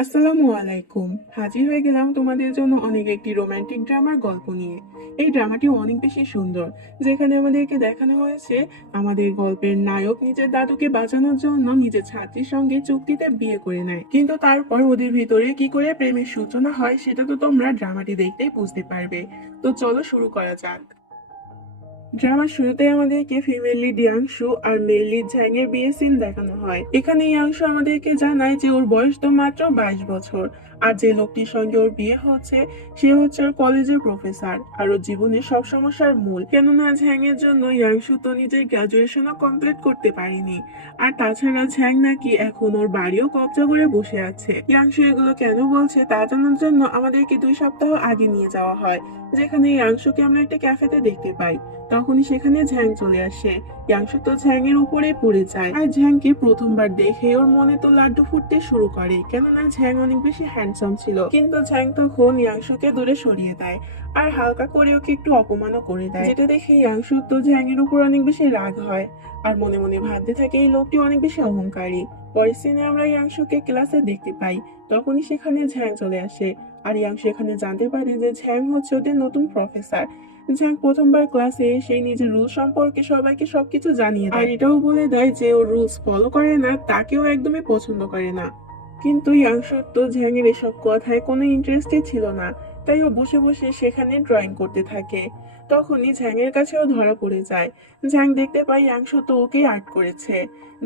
আসসালামু আলাইকুম। হাজির হয়ে গেলাম তোমাদের জন্য অনেক একটি রোমান্টিক ড্রামার গল্প নিয়ে। এই ড্রামাটি অনেক বেশি সুন্দর, যেখানে আমাদেরকে দেখানো হয়েছে আমাদের গল্পের নায়ক নিজের দাদুকে বাঁচানোর জন্য নিজের ছাত্রীর সঙ্গে চুক্তিতে বিয়ে করে নেয়, কিন্তু তারপর ওদের ভিতরে কি করে প্রেমের সূচনা হয় সেটা তো তোমরা ড্রামাটি দেখতেই বুঝতে পারবে। তো চলো শুরু করা যাক। ড্রামার শুরুতে আমাদেরকে ফিমেল লিড ইয়াংশু আর মেল লিড ঝ্যাং এর বিয়ে সিন দেখানো হয়। এখানে ইয়াংশু আমাদেরকে জানায় যে ওর বয়স তো মাত্র 22 বছর, আর যে লোকটির সঙ্গে ওর বিয়ে হচ্ছে সে হচ্ছে ওর কলেজের প্রফেসর আর ওর জীবনের সব সমস্যার মূল। কেননা ঝ্যাং এর জন্য ইয়াংশু তো নিজের গ্রাজুয়েশনও কমপ্লিট করতে পারেনি, আর তাছাড়া ঝ্যাং নাকি এখন ওর বাড়িও কবজা করে বসে আছে। ইয়াংশু এগুলো কেন বলছে তা জানার জন্য আমাদেরকে 2 সপ্তাহ আগে নিয়ে যাওয়া হয়, যেখানে ইয়াংশুকে আমরা একটা ক্যাফেতে দেখতে পাই। তখনই সেখানে ঝ্যাং চলে আসে। ইয়াংশু তো ঝ্যাং এর উপরে পড়ে যায়, আর ঝ্যাংকে প্রথমবার দেখে ওর মনে তো লাড্ডু ফুটতে শুরু করে, কেননা ঝ্যাং অনেক বেশি হ্যান্ডসাম ছিল। কিন্তু ঝ্যাং তখন ইয়াংশুকে দূরে সরিয়ে দেয় আর হালকা করে ওকে একটু অপমানও করে দেয়, যেটা দেখে ইয়াংশু তো ঝ্যাং এর উপর অনেক বেশি রাগ হয় আর মনে মনে ভাবতে থাকে এই লোকটি অনেক বেশি অহংকারী। পরের সিনে আমরা ইয়াংশুকে ক্লাসে দেখতে পাই। তখনই সেখানে ঝ্যাং চলে আসে, আর ইয়াংশু এখানে জানতে পারে যে ঝ্যাং হচ্ছে ওদের নতুন প্রফেসর। ঝ্যাং প্রথমবার ক্লাসে এসে নিজের রুল সম্পর্কে সবাইকে সবকিছু জানিয়ে দেয়, আর এটাও বলে দেয় যে ও রুলস ফলো করে না, তাকেও একদমই পছন্দ করে না। কিন্তু ইয়াংশুর তো ঝ্যাং এর এসব কথায় কোনো ইন্টারেস্টই ছিল না, তাই ও বসে বসে সেখানে ড্রয়িং করতে থাকে। তখনই ঝ্যাং এর কাছেও ধরা পড়ে যায়। ঝ্যাং দেখতে পায় ইয়াংশু তো ওকেই আর্ট করেছে,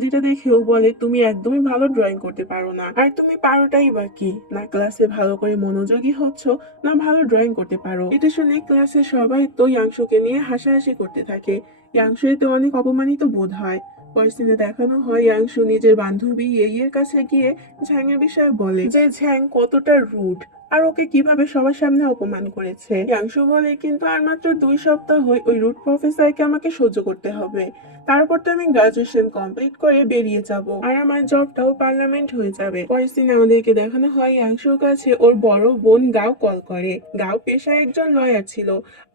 যেটা দেখে ও বলে তুমি একদমই ভালো ড্রয়িং করতে পারো না, আর তুমি পারোটাই বা কি, না ক্লাসে ভালো করে মনোযোগী হচ্ছ না ভালো ড্রয়িং করতে পারো। এটা শুনে ক্লাসে সবাই তো ইয়াংশুকে নিয়ে হাসাহাসি করতে থাকে। ইয়াংশু এতে অনেক অপমানিত বোধ হয়। পরের সিনে দেখানো হয় ইয়াংশু নিজের বান্ধবী ইয়ের কাছে গিয়ে ঝ্যাং এর বিষয়ে বলে যে ঝ্যাং কতটা রুড আর ওকে কিভাবে সবার সামনে অপমান করেছে। ইয়াংশু বলে কিন্তু আর মাত্র 2 সপ্তাহ ওই রুড প্রফেসরকে আমাকে সহ্য করতে হবে, তারপর তো আমি গ্রাজুয়েশন কমপ্লিট করে বেরিয়ে যাব আর আমার জবটাও পার্লামেন্ট হয়ে যাবে। পরের দিন আমাদেরকে দেখানো হয় ইয়াংশুর কাছে ওর বড় বোন গাও কল করে। গাও পেশায় একজন লয়ার ছিল,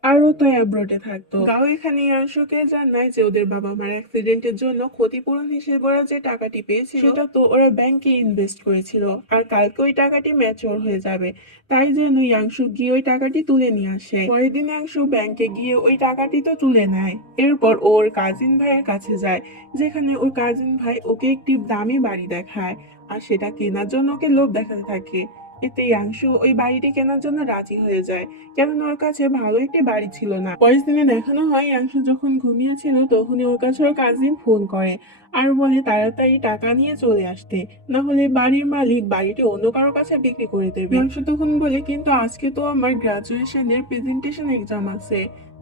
আর ও তো অ্যাব্রোডে থাকতো। গাও এখানে ইয়াংশুকে জানায় যে ওদের বাবা মার অ্যাক্সিডেন্টের জন্য ক্ষতিপূরণ হিসেবে ওরা যে টাকাটি পেয়েছিল সেটা তো ওরা ব্যাংকে ইনভেস্ট করেছিল, আর কালকে ওই টাকাটি ম্যাচিওর হয়ে যাবে, তাই জন্য ইয়াংশু গিয়ে ওই টাকাটি তুলে নিয়ে আসে। পরের দিন ইয়াংশু ব্যাংকে গিয়ে ওই টাকাটি তো তুলে নেয়। এরপর ওর কাজিন ভাইয়ের কাছে যায়, যেখানে ওর কাজিন ভাই ওকে একটি দামি বাড়ি দেখায় আর সেটা কেনার জন্য ওকে লোভ দেখাতে থাকে। এতে ইয়াংশু ওই বাড়িটি কেনার জন্য রাজি হয়ে যায়, কেননা ওর কাছে ভালো একটি বাড়ি ছিল না। পরের দিনে দেখানো হয় ইয়াংশু যখন ঘুমিয়েছিল তখনই ওর কাছে ওর কাজিন ফোন করে আর বলে তাড়াতাড়ি টাকা নিয়ে চলে আসতে, না হলে বাড়ির মালিক বাড়িটি অন্য কারোর কাছে বিক্রি করে দেবে। ইয়াংশু তখন বলে কিন্তু আজকে তো আমার গ্রাজুয়েশনের প্রেজেন্টেশন এক্সাম আছে।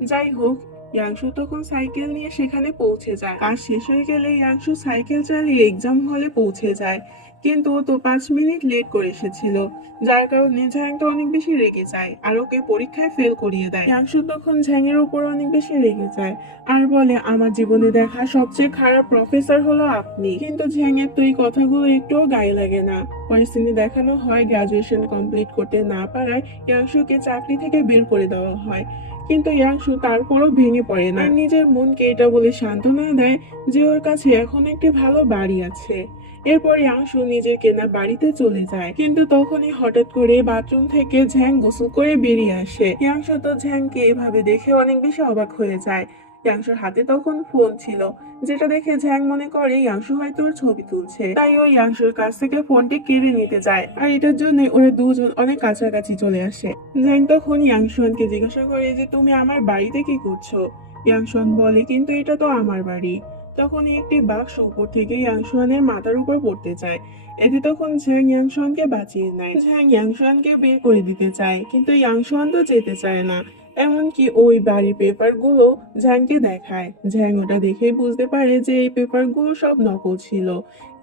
যাই হোক, ইয়াংশু তখন সাইকেল নিয়ে সেখানে পৌঁছে যায়। কাজ শেষ হয়ে গেলে ইয়াংশু সাইকেল চালিয়ে এক্সাম হলে পৌঁছে যায়, কিন্তু ও তো 5 মিনিট লেট করে এসেছিল, যার কারণে ঝ্যাং তো অনেক বেশি রেগে যায় আর ওকে পরীক্ষায় ফেল করিয়ে দেয়। ইয়াংশু তখন ঝ্যাং এর উপর অনেক বেশি রেগে যায় আর বলে আমার জীবনে দেখা সবচেয়ে খারাপ প্রফেসর হলো আপনি। কিন্তু ঝ্যাং এর তো এই কথাগুলো একটুও গায়ে লাগে না। পরের সিনে দেখানো হয় গ্রাজুয়েশন কমপ্লিট করতে না পারায় ইয়াংশুকে চাকরি থেকে বের করে দেওয়া হয়, কিন্তু ইয়াংশু তারপরও ভেঙে পড়ে না, আর নিজের মনকে এটা বলে সান্ত্বনা দেয় যে ওর কাছে এখন একটি ভালো বাড়ি আছে। এরপর ইয়াংশু নিজের কেনা বাড়িতে চলে যায়, কিন্তু তখনই হঠাৎ করে বাথরুম থেকে ঝ্যাং গোসল করে বেরিয়ে আসে। ইয়াংশু তো ঝ্যাংকে এভাবে দেখে অনেক বেশি অবাক হয়ে যায়। ইয়াংশুর হাতে তখন ফোন ছিল, যেটা দেখে ঝ্যাং মনে করে ইয়াংশু হয়তো ওর ছবি তুলছে, তাই ও ইয়াংশুর কাছ থেকে ফোনটি কেড়ে নিতে যায়, আর এটার জন্য ওরা দুজন অনেক কাছাকাছি চলে আসে। ঝ্যাং তখন ইয়াংশুয়ানকে জিজ্ঞাসা করে যে তুমি আমার বাড়িতে কি করছো। ইয়াংশুয়ান বলে কিন্তু এটা তো আমার বাড়ি। তখনই একটি বাক্স উপর থেকে ইয়াংশুয়ানের মাথার উপর পড়তে যায়। এতে তখন ঝ্যাং ইয়াংশুয়ানকে বাঁচিয়ে নেয়। ঝ্যাং ইয়াংশুয়ানকে বের করে দিতে চায়, কিন্তু ইয়াংশুয়ান তো যেতে চায় না। এমনকি ওই বাড়ির পেপার গুলো ঝ্যাংকে দেখায়। ঝ্যাং ওটা দেখেই বুঝতে পারে যে এই পেপার গুলো সব নকল ছিল।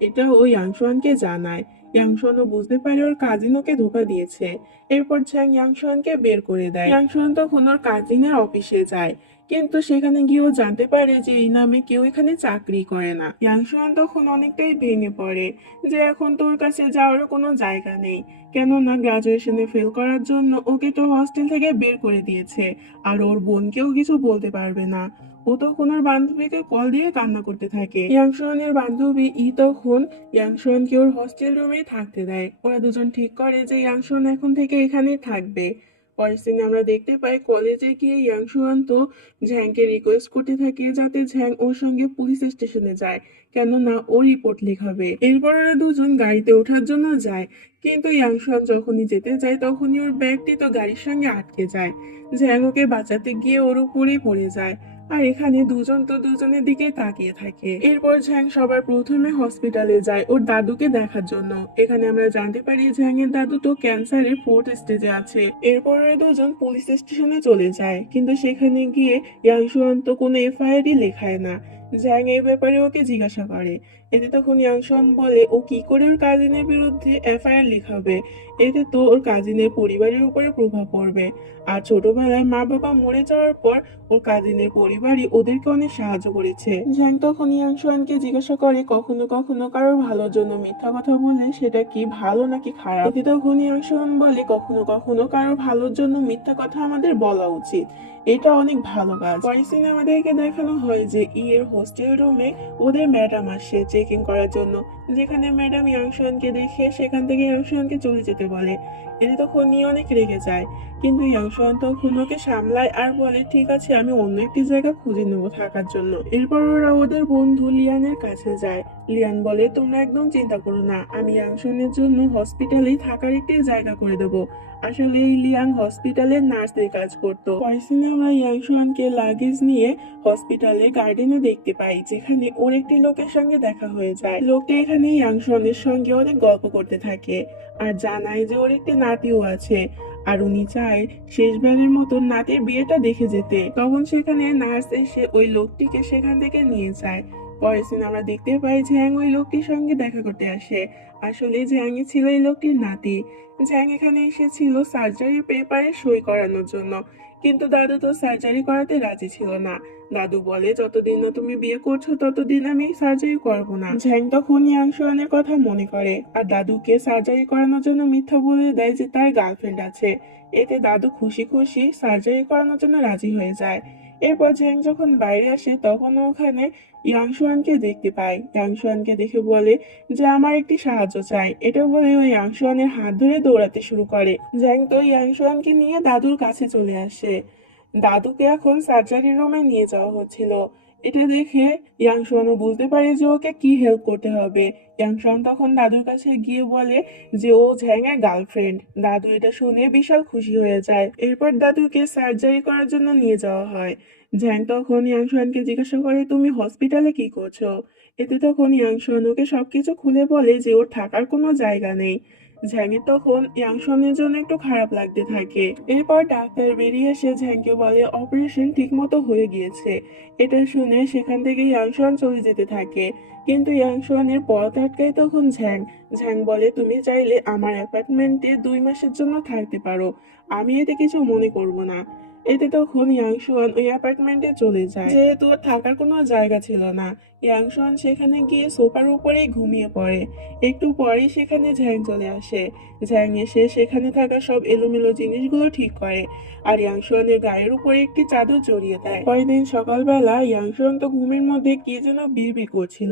এটা ও ইয়াংশুয়ানকে জানায়। ইয়াংশুয়ানও বুঝতে পারে ওর কাজিন ওকে ধোকা দিয়েছে। এরপর ঝ্যাং ইয়াংশুয়ানকে বের করে দেয়। ইয়াংশুয়ান তখন ওর কাজিনের অফিসে যায়, কিন্তু সেখানে গিয়েও জানতে পারে যে এই নামে কেউ এখানে চাকরি করে না। ইয়াংশুয়ান তখন অনেকটাই ভেঙে পড়ে যে এখন তোর কাছে যাওয়ার কোনো জায়গা নেই, কেননা গ্রাজুয়েশনে ফেল করার জন্য ওকে তো হস্টেল থেকে বের করে দিয়েছে, আর ওর বোনকেও কিছু বলতে পারবে না। ও তখন ওর বান্ধবীকে কল দিয়ে কান্না করতে থাকে। ইয়াংশনের বান্ধবী তখন ইয়াংশনকে ওর হস্টেল রুমে থাকতে দেয়। ওরা দুজন ঠিক করে যে ইয়াংশন এখন থেকে এখানেই থাকবে। পরের সিনে আমরা দেখতে পাই কলেজে গিয়ে ইয়াংশন তো ঝ্যাংকে রিকোয়েস্ট করতে থাকে যাতে ঝ্যাং ওর সঙ্গে পুলিশ স্টেশনে যায়, কেননা ও রিপোর্ট লেখাবে। এরপর ওরা দুজন গাড়িতে ওঠার জন্য যায়, কিন্তু ইয়াংশন যখনই যেতে যায় তখনই ওর ব্যাগটি তো গাড়ির সঙ্গে আটকে যায়। ঝ্যাং ওকে বাঁচাতে গিয়ে ওর উপরেই পড়ে যায়। আর এখানে দুজন তো দুজনের দিকে তাকিয়ে থাকে। এরপর ঝ্যাং সবার প্রথমে হসপিটালে যায় ওর দাদুকে দেখার জন্য। এখানে আমরা জানতে পারি ঝ্যাং এর দাদু তো ক্যান্সারের 4th স্টেজে আছে। এরপর ওরা দুজন পুলিশ স্টেশনে চলে যায়, কিন্তু সেখানে গিয়ে ইয়াংশুয়ান তো কোনো এফআইআরই লেখায় না। ঝ্যাং এই ব্যাপারে ওকে জিজ্ঞাসা করে। এতে তখন ইয়াংশুয়ান বলে ও কি করে ওর কাজিনের বিরুদ্ধে এফআইআর লেখাবে, এতে তো ওর কাজিনের পরিবারের উপরে প্রভাব পড়বে। আর ছোটবেলায় মা বাবা মরে যাওয়ার পর ওর কাজিনের পরিবারই ওদেরকে অনেক সাহায্য করেছে। ঝ্যাং তখন ইয়াংশুয়ানকে জিজ্ঞাসা করে কখনো কখনো কারোর ভালোর জন্য মিথ্যা কথা বললে সেটা কি ভালো নাকি খারাপ। এতে তখন ইয়াংশুয়ান বলে কখনো কখনো কারোর ভালোর জন্য মিথ্যা কথা আমাদের বলা উচিত, এটা অনেক ভালো কাজ। পরের সিনে আমাদেরকে দেখানো হয় যে এর হোস্টেল রুমে ওদের ম্যাডাম আসে চেকিং করার জন্য, যেখানে ম্যাডাম ইয়াংশুয়ানকে দেখে সেখান থেকে ইয়াংশুয়ানকে চলে যেতে বলে। এতে তখন অনেক রেগে যায়, কিন্তু ইয়াংশুয়ান তখন ওকে সামলায় আর বলে ঠিক আছে আমি অন্য একটি জায়গা খুঁজে নেব থাকার জন্য। এরপর ওরা ওদের বন্ধু লিয়ানের কাছে যায়। লিয়ান বলে তোমরা একদম চিন্তা করো না, আমি ইয়াংশুয়ানের জন্য হসপিটালে থাকার একটি জায়গা করে দেবো। আসলে এই লিয়াং হসপিটালের নার্সের কাজ করতো। পরের সিনে আমরা ইয়াংশুয়ানকে লাগেজ নিয়ে হসপিটালে গার্ডেনে দেখতে পাই, যেখানে ওর একটি লোকের সঙ্গে দেখা হয়ে যায়। লোকটি এখানে ইয়াংশুয়ানের সঙ্গে অনেক গল্প করতে থাকে আর জানায় যে ওর একটি নাতিও আছে আর উনি চায় শেষবারের মতো নাতির বিয়েটা দেখে যেতে। তখন সেখানে নার্স এসে ওই লোকটিকে সেখান থেকে নিয়ে যায়। পরের দিন আমরা দেখতে পাই ঝ্যাং ওই লোকটির সঙ্গে দেখা করতে আসে। আসলে ঝ্যাংই ছিল এই লোকটির নাতি। ঝ্যাং এখানে এসেছিল সার্জারির পেপারে সই করানোর জন্য, কিন্তু দাদু তো সার্জারি করাতে রাজি ছিল না। দাদু বলে যতদিন না তুমি বিয়ে করছো ততদিন আমি সার্জারি করব না। ঝ্যাং তখন ইয়াংশুয়ানের কথা মনে করে আর দাদুকে সার্জারি করানোর জন্য মিথ্যা বলে দেয় যে তার গার্লফ্রেন্ড আছে। এতে দাদু খুশি খুশি সার্জারি করানোর জন্য রাজি হয়ে যায়। এরপর ঝ্যাং যখন বাইরে আসে তখন ওখানে ইয়াংশুয়ানকে দেখতে পায়। ইয়াংশুয়ানকে দেখে বলে যে আমার একটি সাহায্য চাই। এটা বলে ওই ইয়াংশুয়ানের হাত ধরে দৌড়াতে শুরু করে। ঝ্যাং তো ইয়াংশুয়ানকে নিয়ে দাদুর কাছে চলে আসে। দাদুকে এখন সার্জারি রুমে নিয়ে যাওয়া হচ্ছিল। এটা দেখে ইয়াংশুয়ানও বুঝতে পারে যে ওকে কি হেল্প করতে হবে। ইয়াংশুয়ান তখন দাদুর কাছে গিয়ে বলে যে ও ঝ্যাং এর গার্লফ্রেন্ড। দাদু এটা শুনে বিশাল খুশি হয়ে যায়। এরপর দাদুকে সার্জারি করার জন্য নিয়ে যাওয়া হয়। ঝ্যাং তখন ইয়াংশুয়ানকে জিজ্ঞাসা করে তুমি হসপিটালে কি করছো। এতে তখন ইয়াংশুয়ান ওকে সবকিছু খুলে বলে যে ওর থাকার কোনো জায়গা নেই। ঝ্যাংয়ের তখন ইয়াংশুয়ানের জন্য একটু খারাপ লাগতে থাকে। এরপর ডাক্তার বেরিয়ে এসে ঝ্যাংকে বলে অপারেশন ঠিকমতো হয়ে গিয়েছে। এটা শুনে সেখান থেকে ইয়াংশুয়ান চলে যেতে থাকে, কিন্তু ইয়াংশুয়ানের পথ আটকায় তখন ঝ্যাং। ঝ্যাং বলে তুমি চাইলে আমার অ্যাপার্টমেন্টে 2 মাসের জন্য থাকতে পারো, আমি এতে কিছু মনে করব না। এতে তখন ইয়াংশুয়ান ওই অ্যাপার্টমেন্টে চলে যায়। যেহেতু ওর থাকার কোনো জায়গা ছিল না, ইয়াংশুয়ান সেখানে গিয়ে সোফার উপরেই ঘুমিয়ে পড়ে। একটু পরেই সেখানে ঝ্যাং চলে আসে। ঝ্যাং এসে সেখানে থাকা সব এলোমেলো জিনিসগুলো ঠিক করে আর ইয়াংশুয়ানের গায়ের উপরে একটি চাদর জড়িয়ে দেয়। পরের দিন সকালবেলা ইয়াংশুয়ান তো ঘুমের মধ্যে কি যেন বিড়বিড় করছিল।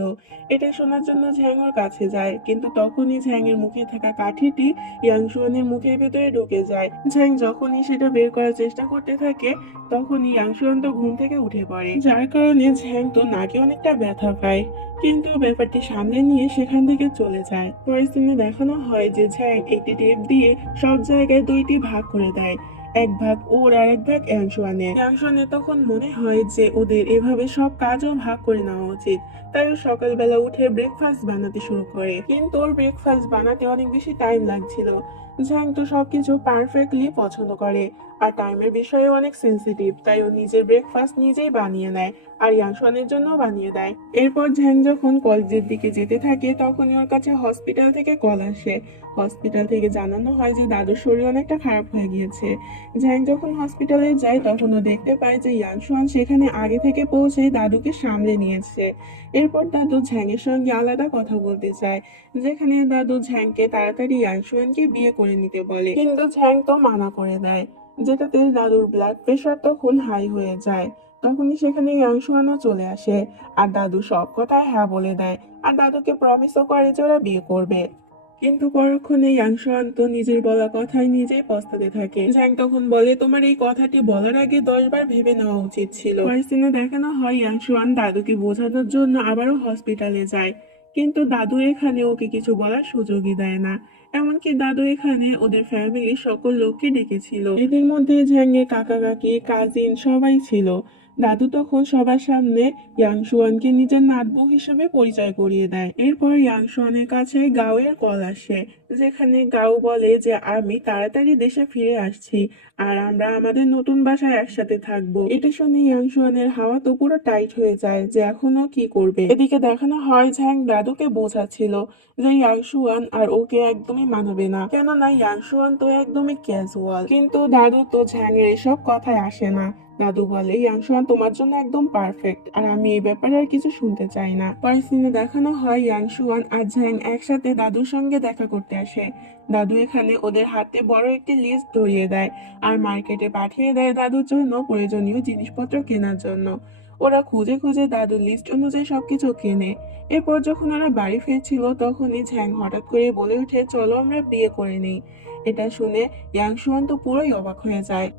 এটা শোনার জন্য ঝ্যাং ওর কাছে যায়, কিন্তু তখনই ঝ্যাং এর মুখে থাকা কাঠিটি ইয়াংশুয়ানের মুখের ভেতরে ঢুকে যায়। ঝ্যাং যখনই সেটা বের করার চেষ্টা করতে থাকে তখনই ইয়াংশুয়ান তো ঘুম থেকে উঠে পড়ে, যার কারণে ঝ্যাং তো নাকে অনেকটা ব্যথা পায়, কিন্তু ব্যাপারটি সামনে নিয়ে সেখান থেকে চলে যায়। পরের দিনে দেখানো হয় যে ঝ্যাং একটি টেপ দিয়ে সব জায়গায় 2টি ভাগ করে দেয়, এক ভাগ ওর আর এক ভাগ ইয়াংশুয়ানের। ইয়াংশুয়ানের তখন মনে হয় যে ওদের এভাবে সব কাজও ভাগ করে নেওয়া উচিত, তাই ও সকালবেলা উঠে ব্রেকফাস্ট বানাতে শুরু করে। কিন্তু ওর ব্রেকফাস্ট বানাতে অনেক বেশি টাইম লাগছিল। ঝ্যাং তো সবকিছু পারফেক্টলি পছন্দ করে আর টাইমের বিষয়ে অনেক সেন্সিটিভ, তাই ও নিজের ব্রেকফাস্ট নিজেই বানিয়ে নেয় আর ইয়াংশুয়ানের জন্য বানিয়ে দেয়। এরপর ঝ্যাং যখন কলেজের দিকে যেতে থাকে তখনই ওর কাছে হসপিটাল থেকে কল আসে। হসপিটাল থেকে জানানো হয় যে দাদুর শরীর অনেকটা খারাপ হয়ে গিয়েছে। ঝ্যাং যখন হসপিটালে যায় তখন ও দেখতে পায় যে ইয়াংশুয়ান সেখানে আগে থেকে পৌঁছে দাদুকে সামলে নিয়েছে। এরপর দাদু ঝ্যাংয়ের সঙ্গে আলাদা কথা বলতে চায়, যেখানে দাদু ঝ্যাংকে তাড়াতাড়ি ইয়াংশুয়ানকে বিয়ে করে নিতে বলে, কিন্তু ঝ্যাং তো মানা করে দেয়, যেটাতে দাদুর ব্লাড প্রেশার তখন হাই হয়ে যায়। তখনই সেখানে ইয়াংশুয়ানও চলে আসে আর দাদু সব কথায় হ্যাঁ বলে দেয় আর দাদুকে প্রমিসও করে যে ওরা বিয়ে করবে। কিন্তু পরক্ষণে ইয়াংশুয়ান তো নিজের বলা কথায় নিজেই পস্তাতে থাকে। ঝ্যাং তখন বলে, তোমার এই কথাটি বলার আগে 10 বার ভেবে নেওয়া উচিত ছিল। পরের সিনে দেখানো হয় ইয়াংশুয়ান দাদুকে বোঝানোর জন্য আবারও হসপিটালে যায়, কিন্তু দাদু এখানে ওকে কিছু বলার সুযোগই দেয় না। এমনকি দাদু এখানে ওদের ফ্যামিলির সকল লোককে ডেকেছিল, এদের মধ্যে ঝ্যাং এর কাকা কাকি কাজিন সবাই ছিল। দাদু তখন সবার সামনে ইয়াংশুয়ানকে নিজের নাতবু হিসেবে পরিচয় করিয়ে দেয়। এরপর ইয়াংশুয়ানের কাছে গাওয়ের কল আসে, যেখানে গাও বলে যে আমি তাড়াতাড়ি দেশে ফিরে আসছি আর আমরা আমাদের নতুন বাসায় একসাথে থাকবো। এটা শুনে ইয়াংশুয়ানের হাওয়া তো পুরো টাইট হয়ে যায় যে এখনো কি করবে। এদিকে দেখানো হয় ঝ্যাং দাদুকে বোঝাচ্ছিল যে ইয়াংশুয়ান আর ওকে একদমই মানাবে না, কেননা ইয়াংশুয়ান তো একদমই ক্যাজুয়াল। কিন্তু দাদু তো ঝ্যাং এর এসব কথায় আসে না। দাদু বলে, ইয়াংশুয়ান তোমার জন্য একদম পারফেক্ট আর আমি এই ব্যাপারে আর কিছু শুনতে চাই না। পরের সিনে দেখানো হয় ইয়াংশুয়ান আর ঝ্যাং একসাথে দাদুর সঙ্গে দেখা করতে আসে। দাদু এখানে ওদের হাতে বড় একটি লিস্ট ধরিয়ে দেয় আর মার্কেটে পাঠিয়ে দেয় দাদুর জন্য প্রয়োজনীয় জিনিসপত্র কেনার জন্য। ওরা খুঁজে খুঁজে দাদুর লিস্ট অনুযায়ী সবকিছু কেনে। এরপর যখন ওরা বাড়ি ফিরছিল তখনই ঝ্যাং হঠাৎ করে বলে ওঠে, চলো আমরা বিয়ে করে নিই। এটা শুনে ইয়াংশুয়ান তো পুরোই অবাক হয়ে যায়,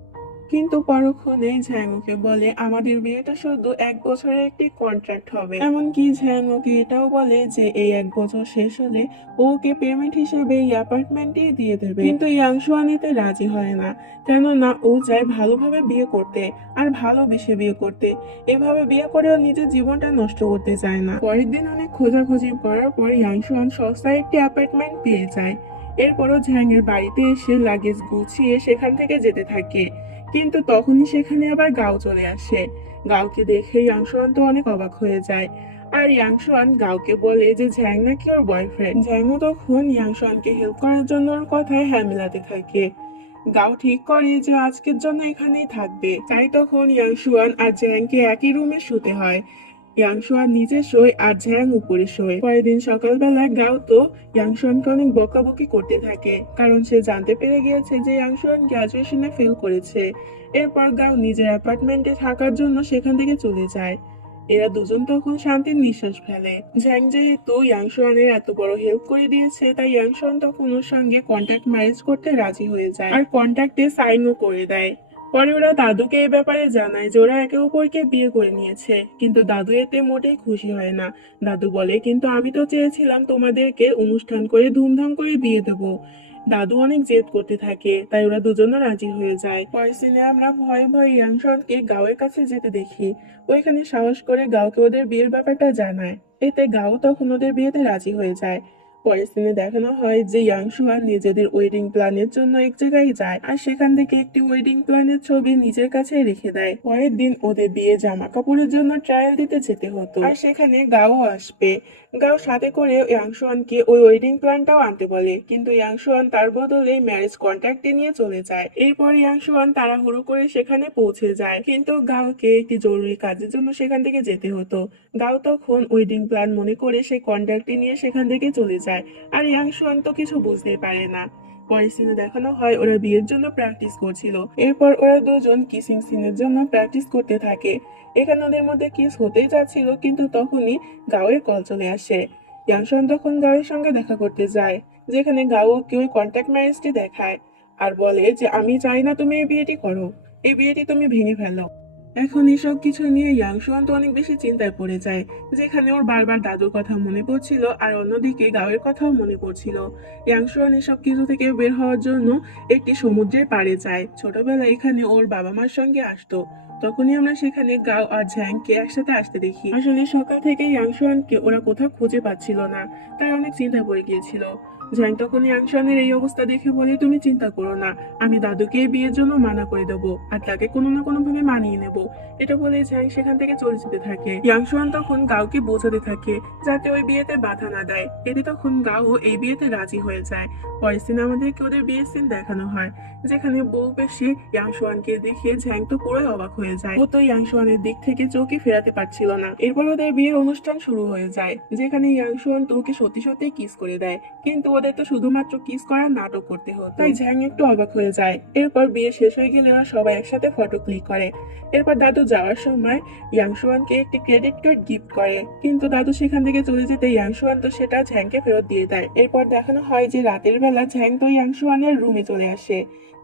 কিন্তু পরক্ষণে ঝ্যাং ওকে বলে আমাদের বিয়েটা শুধু 1 বছরের একটি কন্ট্রাক্ট হবে। এমনকি ঝ্যাং ওকে এটাও বলে যে এই 1 বছর শেষ হলে ওকে পেমেন্ট হিসেবে এই অ্যাপার্টমেন্টই দিয়ে দেবে। কিন্তু ইয়াংশুয়ান এতে রাজি হয় না, কেননা ও চায় ভালোভাবে বিয়ে করতে আর ভালোবেসে বিয়ে করতে। এভাবে বিয়ে করেও নিজের জীবনটা নষ্ট করতে চায় না। পরের দিন অনেক খোঁজাখুঁজি করার পর ইয়াংশুয়ান সস্তায় একটি অ্যাপার্টমেন্ট পেয়ে যায়। এরপরও ঝ্যাং এর বাড়িতে এসে লাগেজ গুছিয়ে সেখান থেকে যেতে থাকে, কিন্তু তখনই সেখানে আবার গাও চলে আসে। গাওকে দেখে ইয়াংশুয়ান তো অনেক অবাক হয়ে যায় আর ইয়াংশুয়ান গাওকে বলে যে ঝ্যাং নাকি ওর বয়ফ্রেন্ড। ঝ্যাংও তখন ইয়াংশুয়ানকে হেল্প করার জন্য ওর কথায় হ্যাঁ মেলাতে থাকে। গাও ঠিক করে যে আজকের জন্য এখানেই থাকবে, তাই তখন ইয়াংশুয়ান আর ঝ্যাংকে একই রুমে শুতে হয়। ইয়াংশুয়ান নিচে শোয় আর ঝ্যাং উপরে শোয়। পরের দিন সকালবেলা গাও তো ইয়াংশুয়ানকে অনেক বকাবকি করতে থাকে, কারণ সে জানতে পেরে গিয়েছে যে ইয়াংশুয়ান গ্রাজুয়েশনে ফেল করেছে। এরপর গাও নিজের অ্যাপার্টমেন্টে থাকার জন্য সেখান থেকে চলে যায়। এরা দুজন তখন শান্তির নিঃশ্বাস ফেলে। ঝ্যাং যেহেতু ইয়াংশুয়ানের এত বড় হেল্প করে দিয়েছে, তাই ইয়াংশুয়ান তখন ওর সঙ্গে কন্ট্যাক্ট ম্যারেজ করতে রাজি হয়ে যায় আর কন্ট্যাক্টে সাইনও করে দেয়। পরে ওরা দাদুকে এই ব্যাপারে জানায় যে ওরা একে অপরকে বিয়ে করে নিয়েছে, কিন্তু দাদু এতে মোটেই খুশি হয় না। দাদু বলে, কিন্তু আমি তো চেয়েছিলাম তোমাদেরকে অনুষ্ঠান করে ধুমধাম করে বিয়ে দেবো। দাদু অনেক জেদ করতে থাকে, তাই ওরা দুজনও রাজি হয়ে যায়। পরের সিনে আমরা ভয়ে ভয়ে ইয়াংশনকে গাওয়ের কাছে যেতে দেখি। ওইখানে সাহস করে গাওকে ওদের বিয়ের ব্যাপারটা জানায়। এতে গাও তখন ওদের বিয়েতে রাজি হয়ে যায়। পরের সিনে দেখানো হয় যে ইয়াংশুয়ান নিজেদের ওয়েডিং প্ল্যানের জন্য এক জায়গায় যায় আর সেখান থেকে একটি ওয়েডিং প্ল্যানের ছবি নিজের কাছে রেখে দেয়। পরের দিন ওদের বিয়ে জামা কাপড়ের জন্য ট্রায়াল দিতে যেতে হতো আর সেখানে গাও আসবে। গাও সাথে করে ইয়াংশুয়ানকে ওই ওয়েডিং প্ল্যানটাও আনতে বলে, কিন্তু ইয়াংশুয়ান তার বদলে ম্যারেজ কন্ট্রাক্টে নিয়ে চলে যায়। এরপর ইয়াংশুয়ান তাড়াহুড়ো করে সেখানে পৌঁছে যায়, কিন্তু গাওকে একটি জরুরি কাজের জন্য সেখান থেকে যেতে হতো। গাও তখন ওয়েডিং প্ল্যান মনে করে সেই কন্ট্রাক্টে নিয়ে সেখান থেকে চলে যায় আর ইয়াংশুয়ান তো কিছু বুঝতে পারে না। পরের সিনে দেখানো হয় ওরা বিয়ের জন্য প্র্যাকটিস করছিল। এরপর ওরা দুজন কিসিং সিনের জন্য প্র্যাকটিস করতে থাকে। এখানে ওদের মধ্যে কিস হতেই যাচ্ছিল, কিন্তু তখনই গাওয়ের কল চলে আসে। ইয়াংশুয়ান তখন গাওয়ের সঙ্গে দেখা করতে যায়, যেখানে গাও ওকে ওই কন্ট্যাক্ট ম্যারেজটি দেখায় আর বলে যে আমি চাই না তুমি এই বিয়েটি করো, এই বিয়েটি তুমি ভেঙে ফেলো। এখন এসব কিছু নিয়ে ইয়াংশুয়ান তো অনেক বেশি চিন্তায় পড়ে যায়, যেখানে ওর বারবার দাদুর কথা মনে পড়ছিল আর অন্যদিকে গাঁয়ের কথাও মনে পড়ছিল। ইয়াংশুয়ান এসব কিছু থেকে বের হওয়ার জন্য একটি সমুদ্রের পাড়ে যায়। ছোটবেলায় এখানে ওর বাবা মার সঙ্গে আসতো, তখনই আমরা সেখানে গাও আর ঝ্যাংকে একসাথে আসতে দেখি। আসলে সকাল থেকে ইয়াংশুয়ানকে ওরা কোথাও খুঁজে পাচ্ছিল না, তাই অনেক চিন্তায় পড়ে গিয়েছিল। ঝ্যাং তখন ইয়াংশুয়ানের এই অবস্থা দেখে বলে, তুমি চিন্তা করো না, আমি দাদুকে এই বিয়ের জন্য মানা করে দেবো আর তাকে কোনো না কোনো ভাবে মানিয়ে নেবো। এটা বলে ঝ্যাং সেখান থেকে চলে যেতে থাকে। ইয়াংশুয়ান তখন গাওকে বোঝাতে থাকে যাতে ওই বিয়েতে বাধা না দেয়। এতে তখন গাও এই বিয়েতে রাজি হয়ে যায়। পরের সিনে আমাদেরকে ওদের বিয়ের সিন দেখানো হয়, যেখানে বউ বেশি ইয়াংশুয়ানকে দেখে ঝ্যাং তো পুরোই অবাক হয়ে যায়। ও তো ইয়াংশুয়ানের দিক থেকে চোখই ফেরাতে পারছিল না। এরপর ওদের বিয়ের অনুষ্ঠান শুরু হয়ে যায়, যেখানে ইয়াংশুয়ান তোকে সত্যি সত্যি কিস করে দেয়, কিন্তু ওদের তো শুধুমাত্র কিস করার নাটক করতে হতো, তাই ঝ্যাং একটু অবাক হয়ে যায়। এরপর বিয়ে শেষ হয়ে গেলে ওরা সবাই একসাথে ফটো ক্লিক করে। এরপর দাদু যাওয়ার সময় ইয়াংশুয়ানকে একটি ক্রেডিট কার্ড গিফট করে, কিন্তু দাদু সেখান থেকে চলে যেতে ইয়াংশুয়ান তো সেটা ঝ্যাংকে ফেরত দিয়ে দেয়। এরপর দেখানো হয় যে রাতের বেলা ঝ্যাং তো ইয়াংশুয়ানের রুমে চলে আসে,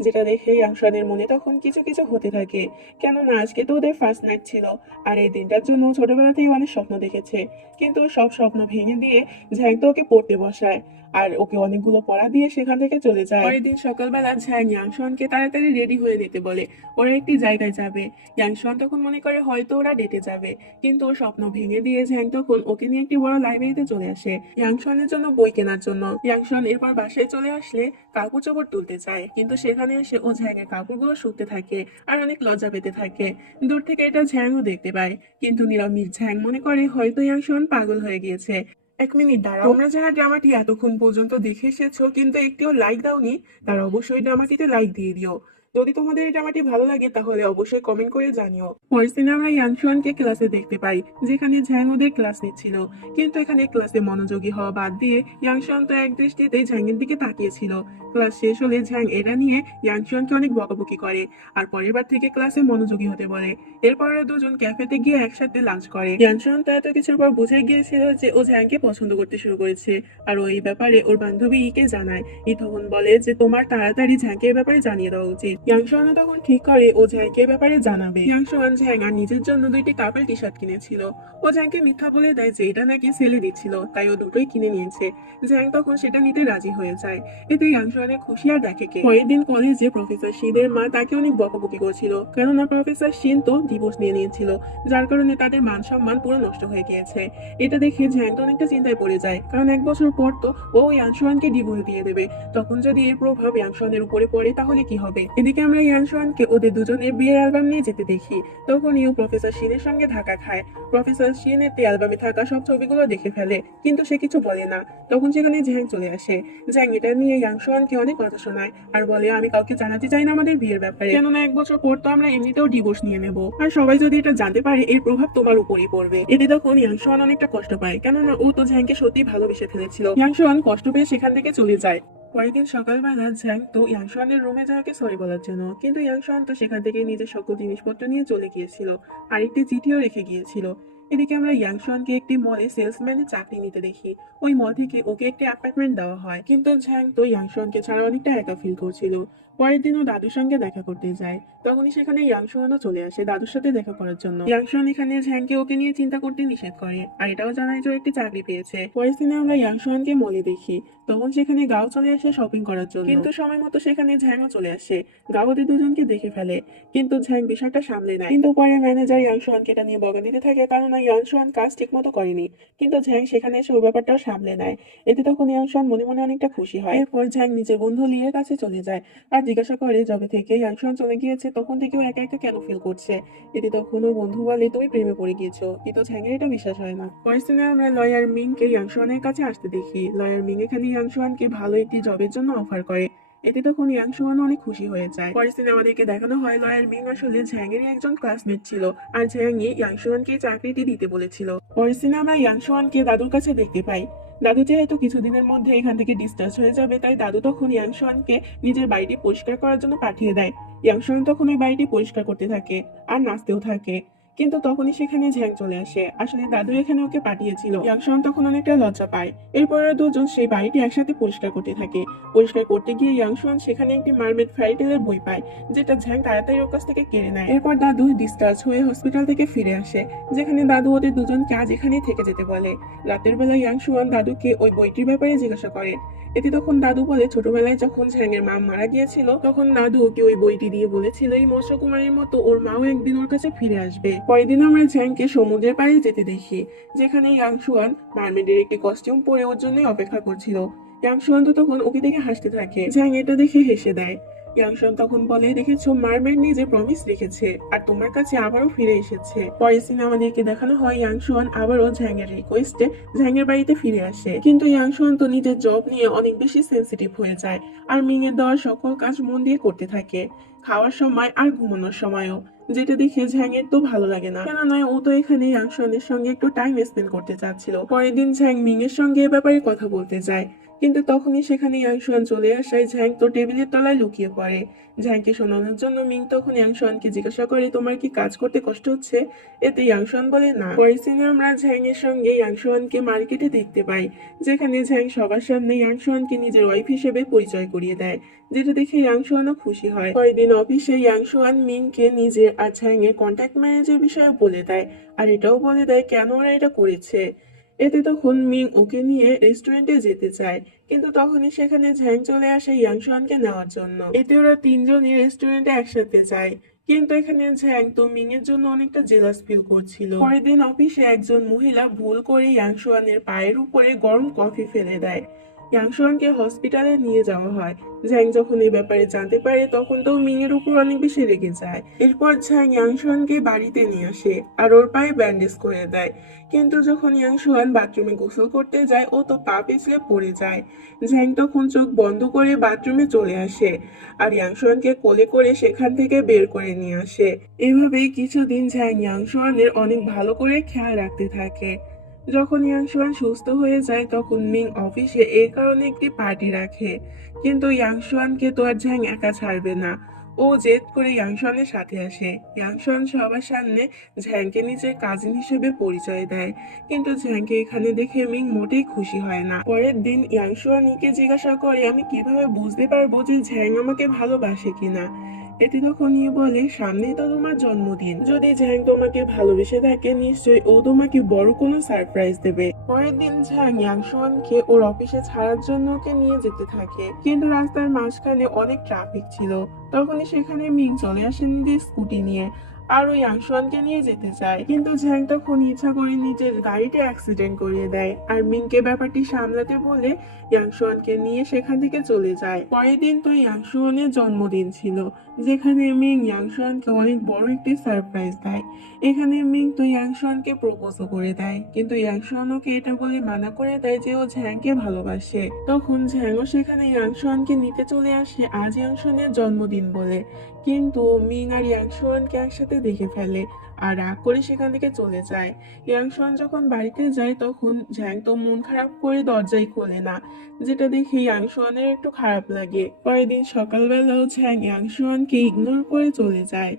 যেটা দেখে ইয়াংশুয়ানের মনে তখন কিছু কিছু হতে থাকে, কেননা আজকে তো ওদের ফার্স্ট নাইট ছিল আর এই দিনটার জন্য ছোটবেলাতেই অনেক স্বপ্ন দেখেছে। কিন্তু সব স্বপ্ন ভেঙে দিয়ে ঝ্যাং তো ওকে পড়তে বসায় আর ওকে অনেকগুলো পড়া দিয়ে সেখান থেকে চলে যায়। পরের দিন সকালবেলা ঝ্যাং ইয়াংশুয়ানকে তাড়াতাড়ি রেডি হয়ে দিতে বলে, ওরা একটি জায়গায় যাবে। ইয়াংশুয়ান তখন মনে করে হয়তো ওরা ডেটে যাবে, কিন্তু ওর স্বপ্ন ভেঙে দিয়ে ঝ্যাং তখন ওকে নিয়ে একটি বড় লাইব্রেরিতে চলে আসে ইয়াংশুয়ানের জন্য বই কেনার জন্য। ইয়াংশুয়ান এরপর বাসায় চলে আসলে কাপড় চোপড় তুলতে চায়, কিন্তু সেখানে এসে ও ঝ্যাংয়ের কাপড়গুলো শুকতে থাকে আর অনেক লজ্জা পেতে থাকে। দূর থেকে এটা ঝ্যাংও দেখতে পায়, কিন্তু নিরামিষ ঝ্যাং মনে করে হয়তো ইয়াংশুয়ান পাগল হয়ে গিয়েছে। 1 মিনিট দাঁড়াও, তোমরা যারা ড্রামাটি এতক্ষণ পর্যন্ত দেখে এসেছো কিন্তু একটিও লাইক দাওনি, তারা অবশ্যই ড্রামাটিতে লাইক দিয়ে দিও। যদি তোমাদের এই ড্রামাটি ভালো লাগে তাহলে অবশ্যই কমেন্ট করে জানিও। পরের দিন আমরা ইয়াংশুয়ানকে ক্লাসে দেখতে পাই, যেখানে ঝ্যাং ওদের ক্লাস নিচ্ছিল, কিন্তু এখানে ক্লাসে মনোযোগী হওয়া বাদ দিয়ে ইয়াংশুয়ান তো এক দৃষ্টিতে ঝ্যাংয়ের দিকে তাকিয়েছিল। ক্লাস শেষ হলে ঝ্যাং এটা নিয়ে ইয়াংশুয়ানকে অনেক বকাবকি করে আর পরের বার থেকে ক্লাসে মনোযোগী হতে বলে। এরপর ওরা দুজন ক্যাফেতে গিয়ে একসাথে লাঞ্চ করে। ইয়াংশুয়ান তো এত কিছুর পর বুঝে গিয়েছিল যে ও ঝ্যাংকে পছন্দ করতে শুরু করেছে, আর ওই ব্যাপারে ওর বান্ধবী ইকে জানায়। ই তখন বলে যে তোমার তাড়াতাড়ি ঝ্যাংকে এ ব্যাপারে জানিয়ে দেওয়া উচিত। ইয়াংশুয়ান তখন ঠিক করে ও ঝ্যাংকে এ ব্যাপারে জানাবে। ইয়াংশুয়ান ঝ্যাং আর নিজের জন্য 2টি কাপল টি শার্ট কিনেছিল। ও ঝ্যাংকে মিথ্যা বলে দেয় যে এটা নাকি সেলে দিচ্ছিল, তাই ও দুটোই কিনে নিয়েছে। ঝ্যাং তখন সেটা নিতে রাজি হয়ে যায়। এতে ইয়াংশুয়ানের খুশি আর দেখে কে। পরের দিন কলেজে প্রফেসর শিনের মা তাকে অনেক বকাবকি করেছিল, কেননা প্রফেসর শিন তো ডিভোর্স নিয়ে নিয়েছিল, যার কারণে তাদের মান সম্মান পুরো নষ্ট হয়ে গিয়েছে। এটা দেখে ঝ্যাং তো অনেকটা চিন্তায় পড়ে যায়, কারণ 1 বছর পর তো ও ইয়াংশুয়ানকে ডিভোর্স দিয়ে দেবে। তখন যদি এর প্রভাব ইয়াংশুয়ানের উপরে পড়ে তাহলে কি হবে। এদিকে আমরা ইয়াংশুয়ানকে ওদের দুজনের বিয়ের অ্যালবাম নিয়ে যেতে দেখি, তখন ইউ প্রফেসর শিনের সঙ্গে ধাক্কা খায়। প্রফেসর শিন এতে অ্যালবামে থাকা সব ছবিগুলো দেখে ফেলে, কিন্তু সে কিছু বলে না। তখন সেখানে ঝ্যাং চলে আসে। ঝ্যাং এটা নিয়ে ইয়াংশুয়ানকে অনেক কথা শোনায় আর বলে আমি কাউকে জানাতে চাই না আমাদের বিয়ের ব্যাপারে, কেননা 1 বছর পর তো আমরা এমনিতেও ডিভোর্স নিয়ে নেব, আর সবাই যদি এটা জানতে পারে এর প্রভাব তোমার উপরই পড়বে। এতে তখন ইয়াংশুয়ান অনেকটা কষ্ট পায়, কেননা ও তো ঝ্যাংকে সত্যি ভালোবেসে ফেলেছিল। ইয়াংশুয়ান কষ্ট পেয়ে সেখান থেকে চলে যায়। পরের দিন সকালবেলা ঝ্যাং তো ইয়াংশুয়ানের রুমে যাওয়াকে সরি বলার জন্য, কিন্তু ইয়াংশুয়ান তো সেখান থেকে নিজের সকল জিনিসপত্র নিয়ে চলে গিয়েছিল আর একটি চিঠিও রেখে গিয়েছিল। এদিকে আমরা ইয়াংশুয়ানকে একটি মলে সেলসম্যানের চাকরি নিতে দেখি। ওই মল থেকে ওকে একটি অ্যাপার্টমেন্ট দেওয়া হয়, কিন্তু ঝ্যাং তো ইয়াংশুয়ানকে ছাড়া অনেকটা একা ফিল করছিল। পরের দিন ও দাদুর সঙ্গে দেখা করতে যায়, তখনই সেখানে ইয়াংশুয়ানও চলে আসে দাদুর সাথে দেখা করার জন্য। ইয়াংশুয়ান এখানে ঝ্যাংকে ওকে নিয়ে চিন্তা করতে নিষেধ করে আর এটাও জানায় যে ও একটি চাকরি পেয়েছে। পরের দিনে আমরা ইয়াংশুয়ানকে মলে দেখি, তখন সেখানে গাও চলে আসে শপিং করার জন্য, কিন্তু সময় মতো সেখানে ঝ্যাংও চলে আসে। গাও ওদের দুজনকে দেখে ফেলে, কিন্তু ঝ্যাং বিষয়টা সামলে নেয়। কিন্তু পরে ম্যানেজার ইয়াংশুয়ানকে এটা নিয়ে বকা দিতে থাকে, কারণ ইয়াংশুয়ান কাজ ঠিক মতো করেনি, কিন্তু ঝ্যাং সেখানে এসে ওই ব্যাপারটাও সামলে নেয়। এতে তখন ইয়াংশুয়ান মনে মনে অনেকটা খুশি হয়। এরপর ঝ্যাং নিজের বন্ধু লিয়ের কাছে চলে যায় আর জিজ্ঞাসা করে যবে থেকে ইয়াংশুয়ান চলে গিয়েছে তখন থেকে ও একা একা কেন ফিল করছে। এতে তখন ওর বন্ধু বলে তুমি প্রেমে পড়ে গিয়েছো, কিন্তু ঝ্যাংয়ের এটা বিশ্বাস হয় না। পরের দিনে আমরা লয়ার মিংকে ইয়াংশুয়ানের কাছে আসতে দেখি। লয়ার মিং এখানে ইয়াংশুয়ানকে ভালো একটি জবের জন্য অফার করে। এতে তখন ইয়াংশুয়ান অনেক খুশি হয়ে যায়। পরের দিনে আমাদেরকে দেখানো হয় লয়ার মিং আসলে ঝ্যাংয়ের একজন ক্লাসমেট ছিল আর ঝ্যাংই ইয়াংশুয়ানকে চাকরিটি দিতে বলেছিল। পরের দিনে আমরা ইয়াংশুয়ানকে দাদুর কাছে দেখতে পাই। দাদু যেহেতু কিছুদিনের মধ্যে এখান থেকে ডিসচার্জ হয়ে যাবে, তাই দাদু তখন ইয়াংশুয়ানকে নিজের বাড়িটি পরিষ্কার করার জন্য পাঠিয়ে দেয়। ইয়াংশুয়ান তখন ওই বাড়িটি পরিষ্কার করতে থাকে আর নাচতেও থাকে, কিন্তু তখনই সেখানে ঝ্যাং চলে আসে। আসলে দাদু এখানে ওকে পাঠিয়েছিল। ইয়াংশুয়ান তখন অনেকটা লজ্জা পায়। এরপর ওরা দুজন সেই বাড়িটি একসাথে পরিষ্কার করতে থাকে। পরিষ্কার করতে গিয়ে ইয়াংশুয়ান সেখানে একটি মারমেড ফেয়ারি টেলের বই পায়, যেটা ঝ্যাং তাড়াতাড়ি ওর কাছ থেকে কেড়ে নেয়। এরপর দাদু ডিসচার্জ হয়ে হসপিটাল থেকে ফিরে আসে, যেখানে দাদু ওদের দুজনকে আজ এখানেই থেকে যেতে বলে। রাতের বেলা ইয়াংশুয়ান দাদুকে ওই বইটির ব্যাপারে জিজ্ঞাসা করে। এতে তখন দাদু বলে ছোটবেলায় যখন ঝ্যাংয়ের মা মারা গিয়েছিল তখন দাদু ওকে ওই বইটি দিয়ে বলেছিল এই মৎস্যকুমারীর মতো ওর মাও একদিন ওর কাছে ফিরে আসবে। পরের দিন আমরা ঝ্যাংকে সমুদ্রের পাড়ে যেতে দেখি, যেখানে ইয়াংশুয়ান মারমেডের একটি কস্টিউম পরে ওর জন্যই অপেক্ষা করছিল। ইয়াংশুয়ান তো তখন ওকে দেখে হাসতে থাকে। ঝ্যাং এটা দেখে হেসে দেয়। ইয়াংশুয়ান তখন বলে দেখেছো মারমেড নিজে প্রমিস রেখেছে আর তোমার কাছে আবারও ফিরে এসেছে। পরের দিন আমাদেরকে দেখানো হয় ইয়াংশুয়ান আবারও ঝ্যাংয়ের রিকোয়েস্টে ঝ্যাংয়ের বাড়িতে ফিরে আসে, কিন্তু ইয়াংশুয়ান তো নিজের জব নিয়ে অনেক বেশি সেন্সিটিভ হয়ে যায় আর মিংয়ের দেওয়ার সকল কাজ মন দিয়ে করতে থাকে, খাওয়ার সময় আর ঘুমানোর সময়ও, যেটা দেখে ঝ্যাংয়ের তো ভালো লাগে না, কেননা ও তো এখানে ইয়াংশুয়ানের সঙ্গে একটু টাইম স্পেন্ড করতে চাচ্ছিল। পরের দিন ঝ্যাং মিং এর সঙ্গে এ ব্যাপারে কথা বলতে যায়, কিন্তু তখনই সেখানে ইয়াংশুয়ান চলে আসায় ঝ্যাং তো টেবিলের তলায় লুকিয়ে পড়ে। ঝ্যাংকে শোনানোর জন্য মিং তখন ইয়াংশুয়ানকে জিজ্ঞাসা করে, তোমার কি কাজ করতে কষ্ট হচ্ছে? এতে ইয়াংশুয়ান বলে না। পরের সিনে আমরা ঝ্যাং এর সঙ্গে ইয়াংশুয়ানকে মার্কেটে দেখতে পাই, যেখানে ঝ্যাং সবার সামনে ইয়াংশুয়ানকে নিজের ওয়াইফ হিসেবে পরিচয় করিয়ে দেয়, যেটা দেখে ইয়াংশুয়ানও খুশি হয়। পরেরদিন অফিসে ইয়াংশুয়ান মিংকে নিজের আর ঝ্যাং এর কন্ট্যাক্ট ম্যানেজের বিষয়ে বলে দেয়, আর এটাও বলে দেয় কেন ওরা এটা করেছে। এতে তখন মিং ওকে নিয়ে রেস্টুরেন্টে যেতে চায়, কিন্তু তখনই সেখানে ঝ্যাং চলে আসে ইয়াংশুয়ানকে নেওয়ার জন্য। এতে ওরা তিনজনই রেস্টুরেন্টে একসাথে যায়, কিন্তু এখানে ঝ্যাং তো মিং এর জন্য অনেকটা জেলাস ফিল করছিল। পরের দিন অফিসে একজন মহিলা ভুল করে ইয়াংশুয়ানের পায়ের উপরে গরম কফি ফেলে দেয়। ইয়াংশুয়ানকে হসপিটালে নিয়ে যাওয়া হয়। ঝ্যাং যখন এই ব্যাপারে জানতে পারে তখন তো মিং এর উপর অনেক বেশি রেগে যায়। এরপর ঝ্যাং ইয়াংশুয়ানকে বাড়িতে নিয়ে আসে আর ওর পায়ে ব্যান্ডেজ করে দেয়। কিন্তু যখন ইয়াংশুয়ান বাথরুমে গোসল করতে যায় ও তো পা পিছলে পড়ে যায়। ঝ্যাং তখন চোখ বন্ধ করে বাথরুমে চলে আসে আর ইয়াংশুয়ানকে কোলে করে সেখান থেকে বের করে নিয়ে আসে। এভাবেই কিছুদিন ঝ্যাং ইয়াংশুয়ানের অনেক ভালো করে খেয়াল রাখতে থাকে। যখন ইয়াংশুয়ান সুস্থ হয়ে যায় তখন মিং অফিসে এর কারণে একটি পার্টি রাখে, কিন্তু ইয়াংশুয়ানকে তো আর ঝ্যাং একা ছাড়বে না। ও জেদ করে ইয়াংশুয়ানের সাথে আসে। ইয়াংশুয়ান সবার সামনে ঝ্যাংকে নিজের কাজিন হিসেবে পরিচয় দেয়, কিন্তু ঝ্যাংকে এখানে দেখে মিং মোটেই খুশি হয় না। পরের দিন ইয়াংশুয়ান ইকে জিজ্ঞাসা করে, আমি কিভাবে বুঝতে পারবো যে ঝ্যাং আমাকে ভালোবাসে কিনা? এতে তখন ই বলে, সামনেই তো তোমার জন্মদিন, যদি ঝ্যাং তোমাকে ভালোবেসে থাকে নিশ্চয়ই ও তোমাকে বড় কোনো সারপ্রাইজ দেবে। পরের দিন ঝ্যাং ইয়াংশুয়ানকে ওর অফিসে ছাড়ার জন্য ওকে নিয়ে যেতে থাকে, কিন্তু রাস্তার মাঝখানে অনেক ট্রাফিক ছিল। তখনই সেখানে মিং চলে আসে নিজের স্কুটি নিয়ে আর ওই ইয়াংশুয়ানকে নিয়ে যেতে চায়, কিন্তু ঝ্যাং তখন ইচ্ছা করে নিজের গাড়িতে অ্যাক্সিডেন্ট করিয়ে দেয় আর মিংকে ব্যাপারটি সামলাতে বলে ইয়াংশুয়ানকে নিয়ে সেখান থেকে চলে যায়। পরের দিন তো ইয়াংশুয়ানের জন্মদিন ছিল, যেখানে মিং ইয়াংশুয়ানকে অনেক বড় একটি সারপ্রাইজ দেয়। এখানে মিং তো ইয়াংশুয়ানকে প্রপোজও করে দেয়, কিন্তু ইয়াংশুয়ান ওকে এটা বলে মানা করে দেয় যে ও ঝ্যাংকে ভালোবাসে। তখন ঝ্যাংও সেখানে ইয়াংশুয়ানকে নিতে চলে আসে আজ ইয়াংশুয়ানের জন্মদিন বলে, কিন্তু মিং আর ইয়াংশুয়ানকে একসাথে দেখে ফেলে আর রাগ করে সেখান থেকে চলে যায়। ইয়াংশুয়ান যখন বাড়িতে যায় তখন ঝ্যাং তো মন খারাপ করে দরজাই খোলে না, যেটা দেখে ইয়াংশুয়ানের একটু খারাপ লাগে। পরের দিন সকালবেলাও ঝ্যাং ইয়াংশুয়ানকে ইগনোর করে চলে যায়।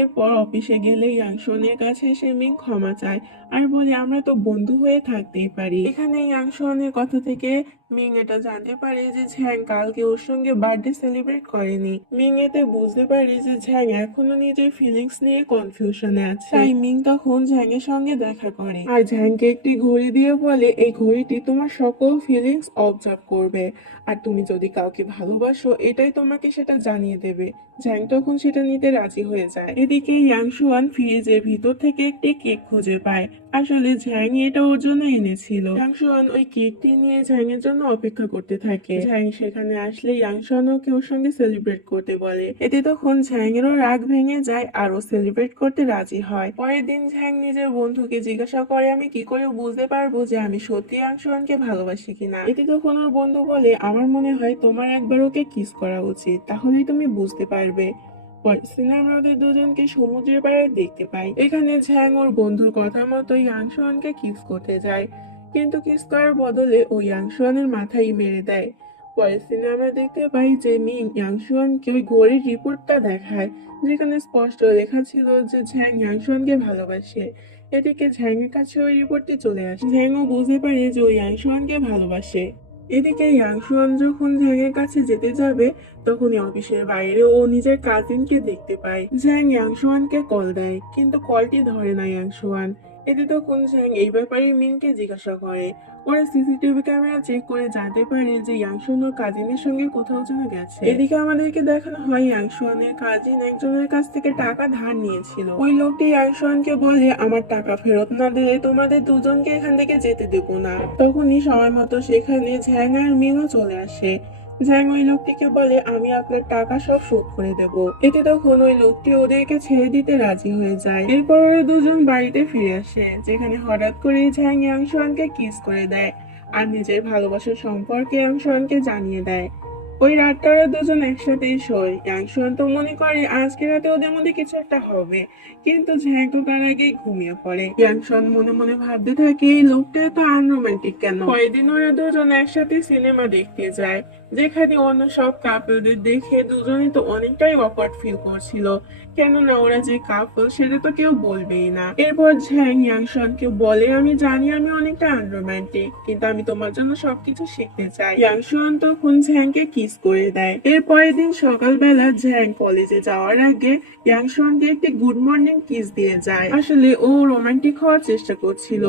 এরপর অফিসে গেলে ইয়াংশুয়ানের কাছে এসে মিং ক্ষমা চায় আর বলে, আমরা তো বন্ধু হয়ে থাকতেই পারি। এখানে ইয়াংশুয়ানের কথা থেকে মিং এটা জানতে পারে যে ঝ্যাং কালকে ওর সঙ্গে বার্থডে সেলিব্রেট করেনি। মিং এতে বুঝতে পারে যে ঝ্যাং এখনো নিজের ফিলিংস নিয়ে কনফিউশনে আছে। তাই মিং তখন ঝ্যাং এর সঙ্গে দেখা করে আর ঝ্যাংকে একটি ঘড়ি দিয়ে বলে, এই ঘড়িটি তোমার সকল ফিলিংস অবজার্ভ করবে আর তুমি যদি কাউকে ভালোবাসো এটাই তোমাকে সেটা জানিয়ে দেবে। ঝ্যাং তখন সেটা নিতে রাজি হয়ে যায়। এদিকে ইয়াংশুয়ান ফ্রিজের ভিতর থেকে একটি কেক খুঁজে পায়। আসলে ঝ্যাং এটা ওর জন্য এনেছিল। ইয়াংশুয়ান ওই কেকটি নিয়ে ঝ্যাং এর জন্য অপেক্ষা করতে থাকে। ঝ্যাং সেখানে আসলে ইয়াংশুয়ান ওকে ওর সঙ্গে সেলিব্রেট করতে বলে। এতে তখন ঝ্যাং এরও রাগ ভেঙে যায় আর ও সেলিব্রেট করতে রাজি হয়। পরের দিন ঝ্যাং নিজের বন্ধুকে জিজ্ঞাসা করে, আমি কি করে বুঝতে পারবো যে আমি সত্যি ইয়াংশুয়ানকে ভালোবাসি কিনা? এতে তখন ওর বন্ধু বলে, আমার মনে হয় তোমার একবার ওকে কিস করা উচিত, তাহলেই তুমি বুঝতে পারবে। আমরা ওদের দুজনকে সমুদ্রের পাড়ে দেখতে পাই। এখানে ঝ্যাং ওর বন্ধুর কথা মতো ইয়াংশুয়ানকে কিস করতে যায়, কিন্তু কিস করার বদলে ও ইয়াংশুয়ানের মাথায় মেরে দেয়। পরের সিনে আমরা দেখতে পাই যে মিং ইয়াংশুয়ানকে ওই ঘড়ির রিপোর্টটা দেখায়, যেখানে স্পষ্ট লেখা ছিল যে ঝ্যাং ইয়াংশুয়ানকে ভালোবাসে। এদিকে ঝ্যাং এর কাছে ওই রিপোর্টটি চলে আসে। ঝ্যাংও বুঝতে পারে যে ও ইয়াংশুয়ানকে ভালোবাসে। এদিকে ইয়াংশুয়ান যখন ঝ্যাংয়ের কাছে যেতে যাবে তখনই অফিসের বাইরে ও নিজের কাজিনকে দেখতে পায়। ঝ্যাং ইয়াংশুয়ানকে কল দেয়, কিন্তু কলটি ধরে না ইয়াংশুয়ান। এতে তখন ঝ্যাং এই ব্যাপারে মিংকে জিজ্ঞাসা করে। ওরা সিসিটিভি ক্যামেরা চেক করে জানতে পারে যে ইয়াংশুয়ান ওর কাজিনের সঙ্গে কোথাও যেন গেছে। এদিকে আমাদেরকে দেখানো হয় ইয়াংশুয়ানের কাজিন একজনের কাছ থেকে টাকা ধার নিয়েছিল। ওই লোকটি ইয়াংশুয়ানকে বলে, আমার টাকা ফেরত না দিলে তোমাদের দুজনকে এখান থেকে যেতে দেবো না। তখনই সময় মতো সেখানে ঝ্যাং আর মিংও চলে আসে। ঝ্যাং ওই লোকটিকে বলে, আমি আপনার টাকা সব শোধ করে দেব। এতে তখন ওই লোকটি ওদেরকে ছেড়ে দিতে রাজি হয়ে যায়। এরপর ওরা দুজন বাড়িতে ফিরে আসে, যেখানে হঠাৎ করে ঝ্যাং ইয়াংশুয়ানকে কিস করে দেয় আর নিজের ভালোবাসার সম্পর্কে ইয়াংশুয়ানকে জানিয়ে দেয়। ওই রাতটা ওরা দুজন একসাথেই শোয়। ইয়াংশুয়ান তো মনে করে আজকে রাতে ওদের মধ্যে কিছু একটা হবে, কিন্তু ঝ্যাং তো তার আগেই ঘুমিয়ে পড়ে। ইয়াংশুয়ান মনে মনে ভাবতে থাকে এই লোকটা এত আনরোমান্টিক কেন। কয়েকদিন ওরা দুজন একসাথে সিনেমা দেখতে যায়, যেখানে অন্য সব কাপলদের দেখে দুজনে তো অনেকটাই অকওয়ার্ড ফিল করছিল, কেননা ওরা যে কাপল সেটা তো কেউ বলবেই না। এরপর ঝ্যাং ইয়াংশুয়ানকে বলে, আমি জানি আমি অনেকটা আনরোমান্টিক, কিন্তু আমি তোমার জন্য সবকিছু শিখতে চাই। ইয়াংশুয়ান তখন ঝ্যাংকে কিস করে দেয়। এর পরের দিন সকালবেলা ঝ্যাং কলেজে যাওয়ার আগে ইয়াংশুয়ানকে একটি গুড মর্নিং কিস দিয়ে যায়। আসলে ও রোমান্টিক হওয়ার চেষ্টা করছিল।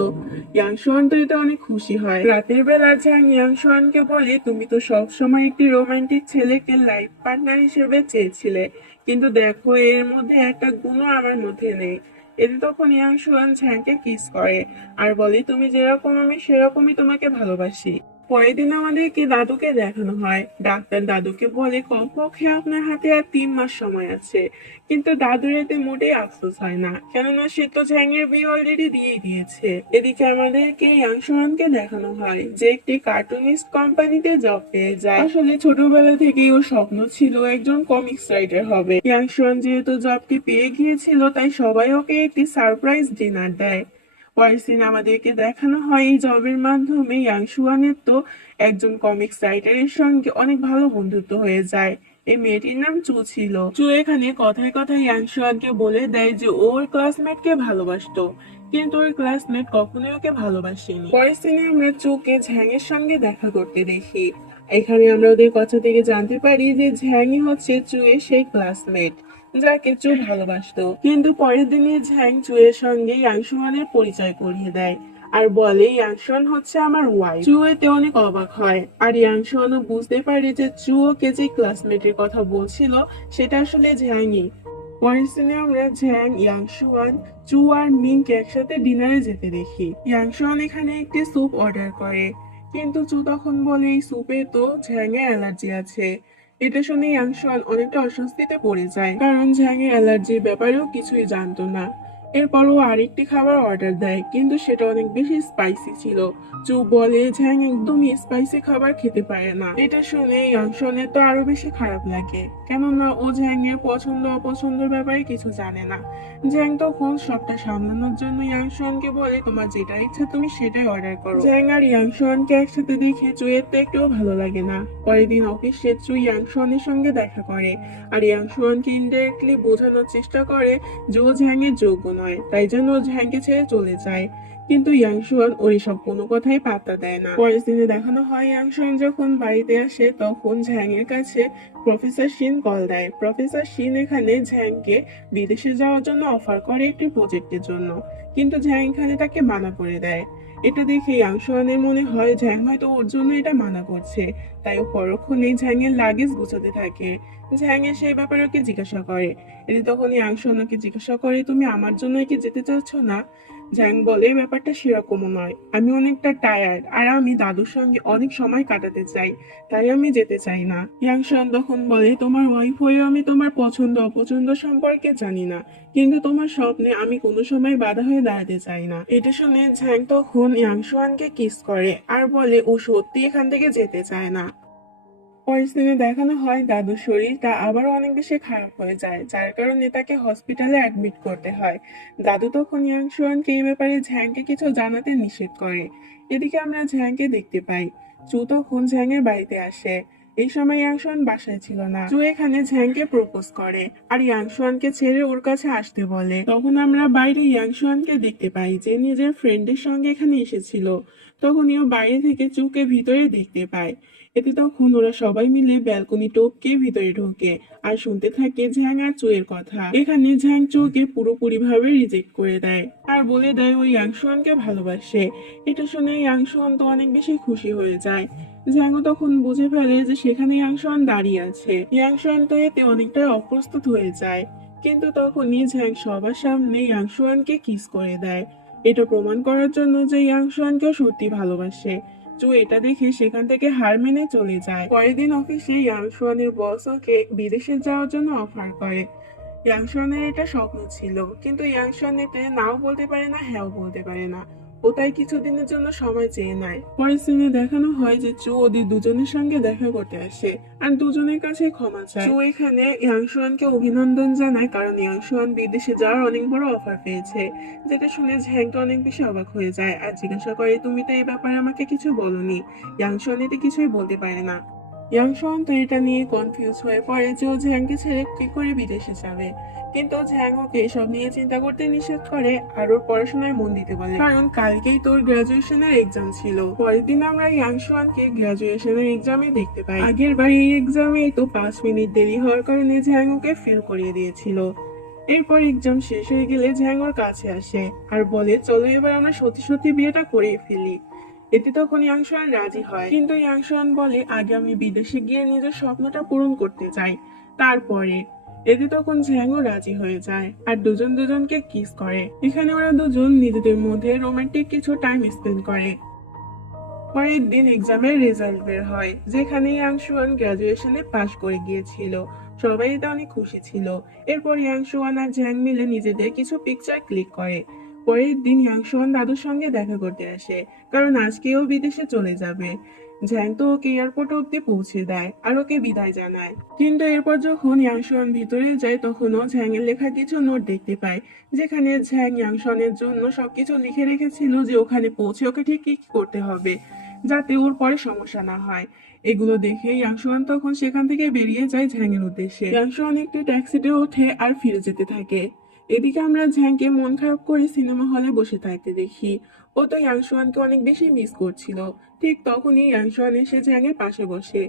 ইয়াংশুয়ান তো এতে অনেক খুশি হয়। রাতের বেলা ঝ্যাং ইয়াংশুয়ানকে বলে, তুমি তো সবসময় একটি রোমান্টিক ছেলেকে লাইফ পার্টনার হিসেবে চেয়েছিলে, কিন্তু দেখো এর মধ্যে একটা গুণও আমার মধ্যে নেই। এতে তখন ইয়াংশুয়ান ঝ্যাংকে কিস করে আর বলে, তুমি যেরকম আমি সেরকমই তোমাকে ভালোবাসি। পরের দিন আমাদেরকে দাদুকে দেখানো হয়। ডাক্তার দাদুকে বলে, কমপক্ষে আপনার হাতে আর 3 মাস সময় আছে। কিন্তু দাদুর এতে মোটেই আফসোস হয় না, কেননা সে তো ঝ্যাংয়ের বিয়ে অলরেডি দিয়ে দিয়েছে। এদিকে আমাদেরকে ইয়াংশুয়ানকে দেখানো হয় যে একটি কার্টুনিস্ট কোম্পানিতে জব পেয়ে যায়। আসলে ছোটবেলা থেকেই ওর স্বপ্ন ছিল একজন কমিক্স রাইটার হবে। ইয়াংশুয়ান যেহেতু জবটি পেয়ে গিয়েছিল, তাই সবাই ওকে একটি সারপ্রাইজ ডিনার দেয়। পরের সিনে আমাদেরকে দেখানো হয় এই জবের মাধ্যমে ইয়াংশুয়ানের তো একজন কমিক্স রাইটারের সঙ্গে অনেক ভালো বন্ধুত্ব হয়ে যায়। এই মেয়েটির নাম চু ছিল। চু এখানে কথায় কথায় ইয়াংশুয়ানকে বলে দেয় যে ওর ক্লাসমেটকে ভালোবাসতো, কিন্তু ওর ক্লাসমেট কখনোই ওকে ভালোবাসেনি। পরের সিনে আমরা চুকে ঝ্যাংয়ের সঙ্গে দেখা করতে দেখি। এখানে আমরা ওদের কথা থেকে জানতে পারি যে ঝ্যাংই হচ্ছে চুয়ের সেই ক্লাসমেট যাকে চু ভালোবাসতো। কিন্তু পরের দিনে ঝ্যাং চুয়ের সঙ্গে ইয়াংশুয়ানের পরিচয় করিয়ে দেয় আর বলে, ইয়াংশুয়ান হচ্ছে আমার ওয়াইফ। চু এতে অনেক অবাক হয়, আর ইয়াংশুয়ানও বুঝতে পারে যে চু ওকে যে ক্লাসমেটের কথা বলছিল সেটা আসলে ঝ্যাংই। পরের সিনে আমরা ঝ্যাং, ইয়াংশুয়ান, চু আর মিংক একসাথে ডিনারে যেতে দেখি। ইয়াংশুয়ান এখানে একটি স্যুপ অর্ডার করে, কিন্তু চু তখন বলে এই স্যুপে তো ঝ্যাং এর অ্যালার্জি আছে। এটা শুনে ইয়াংশুয়ান অনেকটা অস্বস্তিতে পড়ে যায়, কারণ ঝ্যাং এর অ্যালার্জির ব্যাপারেও কিছুই জানতো না। এরপর ও আরেকটি খাবার অর্ডার দেয়, কিন্তু সেটা অনেক বেশি স্পাইসি ছিল। চু বলে ঝ্যাং একদমই স্পাইসি খাবার খেতে পারে না। এটা শুনে ইয়াংশুয়ানের তো আরো বেশি খারাপ লাগে, কেননা ও ঝ্যাং এর পছন্দ অপছন্দের ব্যাপারে কিছু জানে না। ঝ্যাং তখন সবটা সামলানোর জন্য ইয়াংশুয়ানকে বলে, তোমার যেটা ইচ্ছা তুমি সেটাই অর্ডার করো। ঝ্যাং আর ইয়াংশুয়ানকে একসাথে দেখে চুয়ের তো একটুও ভালো লাগে না। পরের দিন অফিসে চু ইয়াংশুয়ানের সঙ্গে দেখা করে আর ইয়াংশুয়ানকে ইনডাইরেক্টলি বোঝানোর চেষ্টা করে যে ও ঝ্যাং এর যোগ্য নয়, তাই জন্য ও ঝ্যাংকে ছেড়ে চলে যায়। কিন্তু ইয়াংশুয়ান ওর এসব কোনো কথাই পাত্তা দেয় না। পরের দিনে দেখানো হয় ইয়াংশুয়ান যখন বাড়িতে আসে, তখন ঝ্যাং এর কাছে প্রফেসর শিন কল দেয়। প্রফেসর শিন এখানে ঝ্যাংকে বিদেশে যাওয়ার জন্য অফার করে একটি প্রজেক্টের জন্য, কিন্তু ঝ্যাং এখানে তাকে মানা করে দেয়। এটা দেখে ইয়াংশুয়ানের মনে হয় ঝ্যাং হয়তো ওর জন্য এটা মানা করছে, তাই ও পরক্ষণে ঝ্যাং এর লাগেজ গুছাতে থাকে। ঝ্যাং এর সেই ব্যাপারে ওকে জিজ্ঞাসা করে। এতে তখন ইয়াংশুয়ান ওকে জিজ্ঞাসা করে, তুমি আমার জন্য কি যেতে চাচ্ছ না? ঝ্যাং বলে, ব্যাপারটা সেরকমও নয়, আমি অনেকটা টায়ার্ড আর আমি দাদুর সঙ্গে অনেক সময় কাটাতে চাই, তাই আমি যেতে চাই না। ইয়াংশুয়ান তখন বলে, তোমার ওয়াইফ হয়েও আমি তোমার পছন্দ অপছন্দ সম্পর্কে জানি না, কিন্তু তোমার স্বপ্নে আমি কোনো সময় বাধা হয়ে দাঁড়াতে চাই না। এটা শুনে ঝ্যাং তখন ইয়াংশুয়ানকে কিস করে আর বলে ও সত্যি এখান থেকে যেতে চায় না। পরের সিনে দেখানো হয় দাদুর শরীরটা আবারও অনেক বেশি খারাপ হয়ে যায়, যার কারণে তাকে হসপিটালে অ্যাডমিট করতে হয়। দাদু তখন ইয়াংশুয়ানকে এই ব্যাপারে ঝ্যাংকে কিছু জানাতে নিষেধ করে। এদিকে আমরা ঝ্যাংকে দেখতে পাই। চু তখন ঝ্যাংয়ের বাড়িতে আসে। এই সময় ইয়াংশুয়ান বাসায় ছিল না। চু এখানে ঝ্যাংকে প্রপোজ করে আর ইয়াংশুয়ানকে ছেড়ে ওর কাছে আসতে বলে। তখন আমরা বাইরে ইয়াংশুয়ানকে দেখতে পাই যে নিজের ফ্রেন্ডের সঙ্গে এখানে এসেছিল। তখন ও বাইরে থেকে চুকে ভিতরে দেখতে পায়। এতে তখন ওরা সবাই মিলে ব্যালকনি টপকে ভিতরে ঢোকে আর শুনতে থাকে ঝ্যাং আর চুয়ের কথা। এখানে ঝ্যাং চুকে পুরোপুরি ভাবে রিজেক্ট করে দেয় আর বলে দেয় ওই ইয়াংশুয়ানকে ভালোবাসে। এটা শুনে ইয়াংশুয়ান তো অনেক বেশি খুশি হয়ে যায়। ঝ্যাংও তখন বুঝে ফেলে যে সেখানে ইয়াংশুয়ান দাঁড়িয়ে আছে। ইয়াংশুয়ান তো এতে অনেকটাই অপ্রস্তুত হয়ে যায়, কিন্তু তখনই ঝ্যাং সবার সামনে ইয়াংশুয়ানকে কিস করে দেয়। এটা প্রমাণ করার জন্য যে ইয়াংশুয়ানকে সত্যি ভালোবাসে। চু এটা দেখে সেখান থেকে হার মেনে চলে যায়। পরের দিন অফিসে ইয়াংশুয়ানের বস ওকে বিদেশে যাওয়ার জন্য অফার করে। ইয়াংশুয়ানের এটা স্বপ্ন ছিল, কিন্তু ইয়াংশুয়ান এতে নাও বলতে পারে না হ্যাঁও বলতে পারে না। ও তাই কিছুদিনের জন্য সময় চেয়ে নেয়। পরের সিনে দেখানো হয় যে চু ওদের দুজনের সঙ্গে দেখা করতে আসে আর দুজনের কাছে ক্ষমা চায়। চু এখানে ইয়াংশুয়ানকে অভিনন্দন জানায় কারণ ইয়াংশুয়ান বিদেশে যাওয়ার অনেক বড় অফার পেয়েছে, যেটা শুনে ঝ্যাং তো অনেক বেশি অবাক হয়ে যায় আর জিজ্ঞাসা করে তুমি তো এই ব্যাপারে আমাকে কিছু বলোনি। ইয়াংশুয়ান এতে কিছুই বলতে পারে না। ইয়াংশুয়ান তো এটা নিয়ে কনফিউজ হয়ে পড়ে যে ও ঝ্যাংকে ছেড়ে কি করে বিদেশে যাবে, কিন্তু ঝ্যাং ওকে এসব নিয়ে চিন্তা করতে নিষেধ করে আর ওর পড়াশোনায় মন দিতে বলে কারণ কালকেই তোর গ্রাজুয়েশনের এক্সাম ছিল। পরের দিন আমরা ইয়াংশুয়ানকে গ্রাজুয়েশনের এক্সামে দেখতে পাই। আগের বার এই এক্সামে তো 5 মিনিট দেরি হওয়ার কারণে ঝ্যাং ওকে ফেল করিয়ে দিয়েছিল। এরপর এক্সাম শেষ হয়ে গেলে ঝ্যাং ওর কাছে আসে আর বলে চলো এবার আমরা সত্যি সত্যি বিয়েটা করে ফেলি। এতে তখন ইয়াংশুয়ান রাজি হয়, কিন্তু ইয়াংশুয়ান বলে আগে আমি বিদেশে গিয়ে নিজের স্বপ্নটা পূরণ করতে চাই, তারপরে। এতে তখন ঝ্যাংও রাজি হয়ে যায় আর দুজন দুজনকে কিস করে। এখানে ওরা দুজন নিজেদের মধ্যে রোমান্টিক কিছু টাইম স্পেন্ড করে। পরের দিন এক্সামের রেজাল্ট বের হয়, যেখানে ইয়াংশুয়ান গ্রাজুয়েশনে পাশ করে গিয়েছিল। সবাই এতে অনেক খুশি ছিল। এরপর ইয়াংশুয়ান আর ঝ্যাং মিলে নিজেদের কিছু পিকচার ক্লিক করে। পরের দিন ইয়াংশুয়ান দাদুর সঙ্গে দেখা করতে আসে কারণ আজকেও বিদেশে চলে যাবে। ঝ্যাং তো ওকে এয়ারপোর্ট অব্দি পৌঁছে দেয় আর ওকে বিদায় জানায়, কিন্তু এরপর যখন ইয়াংশুয়ান ভিতরে যায় তখনও ঝ্যাং এর লেখা কিছু নোট দেখতে পায়, যেখানে ঝ্যাং ইয়াংশুয়ানের জন্য সবকিছু লিখে রেখেছিল যে ওখানে পৌঁছে ওকে ঠিক কি কি করতে হবে যাতে ওর পরে সমস্যা না হয়। এগুলো দেখে ইয়াংশুয়ান তখন সেখান থেকে বেরিয়ে যায় ঝ্যাংয়ের উদ্দেশ্যে। ইয়াংশুয়ান একটি ট্যাক্সিতে ওঠে আর ফিরে যেতে থাকে। এদিকে আমরা ঝ্যাংকে মন খারাপ করে সিনেমা হলে বসে থাকতে দেখি। ও তো ইয়াংশুয়ানকে অনেক বেশি মিস করছিল। ঠিক তখনই ইয়াংশুয়ান এসে ঝ্যাংয়ের পাশে বসে।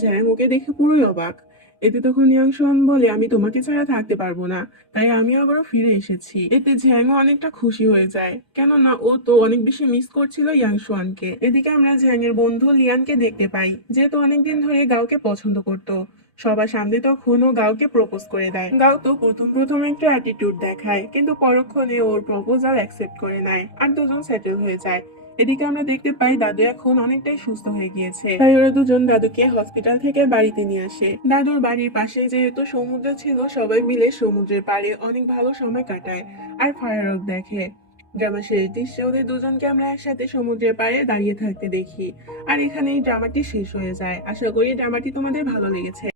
ঝ্যাং ওকে দেখে পুরোই অবাক। এতে তখন ইয়াংশুয়ান বলে আমি তোমাকে ছাড়া থাকতে পারবো না, তাই আমি আবারও ফিরে এসেছি। এতে ঝ্যাংও অনেকটা খুশি হয়ে যায়, কেননা ও তো অনেক বেশি মিস করছিল ইয়াংশুয়ানকে। এদিকে আমরা ঝ্যাংয়ের বন্ধু লিয়ানকে দেখতে পাই, যে তো অনেকদিন ধরে গাওকে পছন্দ করতো। সবার সামনে তখন ও গাওকে প্রপোজ করে দেয়। গাও তো প্রথম প্রথম একটা অ্যাটিটিউড দেখায়, কিন্তু পরক্ষণে ওর প্রপোজাল অ্যাকসেপ্ট করে নেয় আর দুজন সেটেল হয়ে যায়। এদিকে আমরা দেখতে পাই দাদু এখন অনেকটাই সুস্থ হয়ে গিয়েছে, তাই ওরা দুজন দাদুকে হসপিটাল থেকে বাড়িতে নিয়ে আসে। দাদুর বাড়ির পাশে যেহেতু সমুদ্র ছিল, সবাই মিলে সমুদ্রের পাড়ে অনেক ভালো সময় কাটায় আর ফায়ারওয়ার্ক দেখে। ড্রামা শেষ দৃশ্যে ওদের দুজনকে আমরা একসাথে সমুদ্রের পাড়ে দাঁড়িয়ে থাকতে দেখি। আর এখানেই ড্রামাটি শেষ হয়ে যায়। আশা করি ড্রামাটি তোমাদের ভালো লেগেছে।